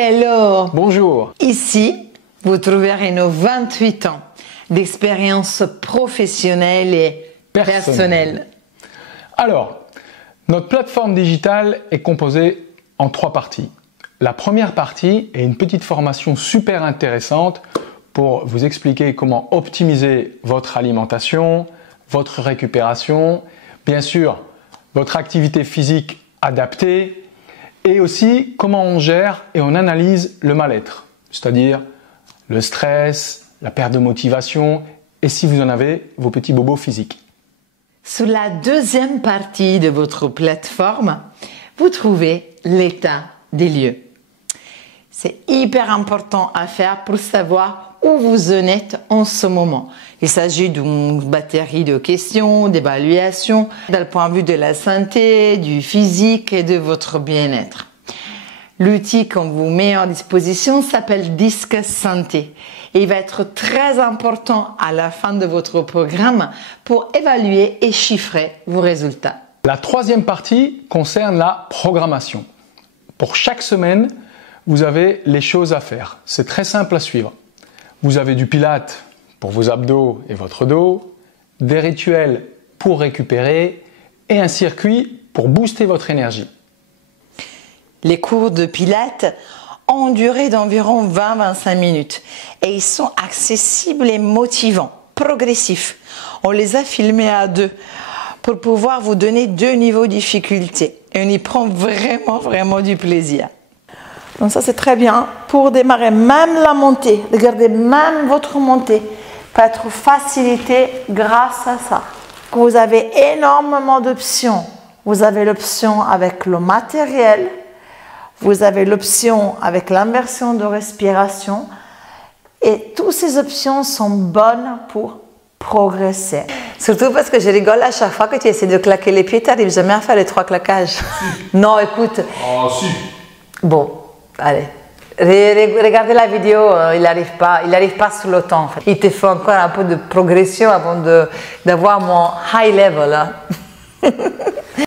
Hello! Bonjour! Ici, vous trouverez nos 28 ans d'expérience professionnelle et personnelle. Alors, notre plateforme digitale est composée en 3 parties. La première partie est une petite formation super intéressante pour vous expliquer comment optimiser votre alimentation, votre récupération, bien sûr votre activité physique adaptée et aussi comment on gère et on analyse le mal-être, c'est-à-dire le stress, la perte de motivation et si vous en avez, vos petits bobos physiques. Sur la deuxième partie de votre plateforme, vous trouvez l'état des lieux. C'est hyper important à faire pour savoir où vous en êtes en ce moment. Il s'agit d'une batterie de questions, d'évaluations, d'un point de vue de la santé, du physique et de votre bien-être. L'outil qu'on vous met en disposition s'appelle Disque Santé et il va être très important à la fin de votre programme pour évaluer et chiffrer vos résultats. La troisième partie concerne la programmation. Pour chaque semaine, vous avez les choses à faire. C'est très simple à suivre. Vous avez du pilates pour vos abdos et votre dos, des rituels pour récupérer et un circuit pour booster votre énergie. Les cours de pilates ont duré d'environ 20-25 minutes et ils sont accessibles et motivants, progressifs. On les a filmés à 2 pour pouvoir vous donner 2 niveaux de difficulté et on y prend vraiment du plaisir. Donc ça c'est très bien pour démarrer même la montée. Regardez, même votre montée peut être facilitée grâce à ça. Vous avez énormément d'options. Vous avez l'option avec le matériel, vous avez l'option avec l'inversion de respiration et toutes ces options sont bonnes pour progresser. Surtout parce que je rigole à chaque fois que tu essaies de claquer les pieds, tu n'arrives jamais à faire les 3 claquages. Si. Non, écoute. Ah si. Bon. Allez, regardez la vidéo, il n'arrive pas sous le temps. En fait. Il te faut encore un peu de progression avant d'avoir mon high level. Hein.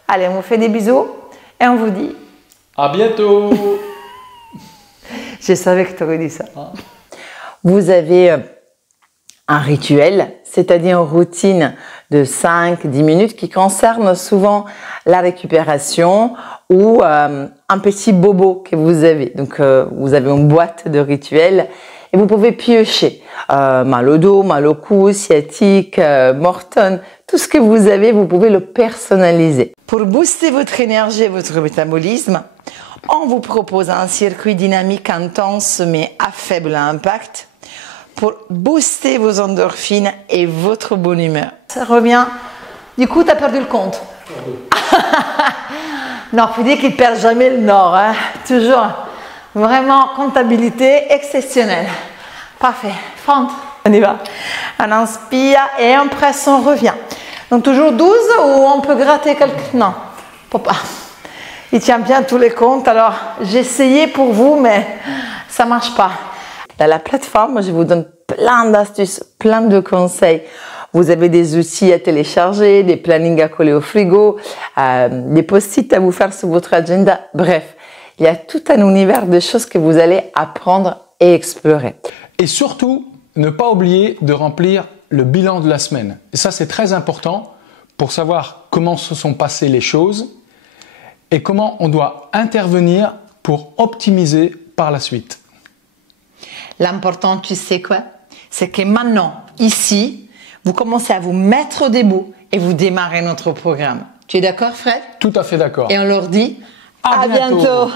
Allez, on vous fait des bisous et on vous dit à bientôt. Je savais que tu aurais dit ça. Vous avez un rituel, c'est-à-dire une routine de 5-10 minutes qui concerne souvent la récupération ou un petit bobo que vous avez. Donc, vous avez une boîte de rituels et vous pouvez piocher. Mal au dos, mal au cou, sciatique, mortonne, tout ce que vous avez, vous pouvez le personnaliser. Pour booster votre énergie et votre métabolisme, on vous propose un circuit dynamique intense mais à faible impact pour booster vos endorphines et votre bonne humeur. Ça revient. Du coup, tu as perdu le compte. Non, il faut dire qu'ils ne perdent jamais le nord. Hein. Toujours. Vraiment, comptabilité exceptionnelle. Parfait. Fente. On y va. On inspire et on presse, on revient. Donc, toujours 12 ou on peut gratter quelques... Non, faut pas. Il tient bien tous les comptes. Alors, j'ai essayé pour vous, mais ça ne marche pas. Dans la plateforme, je vous donne plein d'astuces, plein de conseils. Vous avez des outils à télécharger, des plannings à coller au frigo, des post-it à vous faire sur votre agenda. Bref, il y a tout un univers de choses que vous allez apprendre et explorer. Et surtout, ne pas oublier de remplir le bilan de la semaine. Et ça, c'est très important pour savoir comment se sont passées les choses et comment on doit intervenir pour optimiser par la suite. L'important, tu sais quoi? C'est que maintenant, ici, vous commencez à vous mettre debout et vous démarrez notre programme. Tu es d'accord, Fred? Tout à fait d'accord. Et on leur dit à bientôt.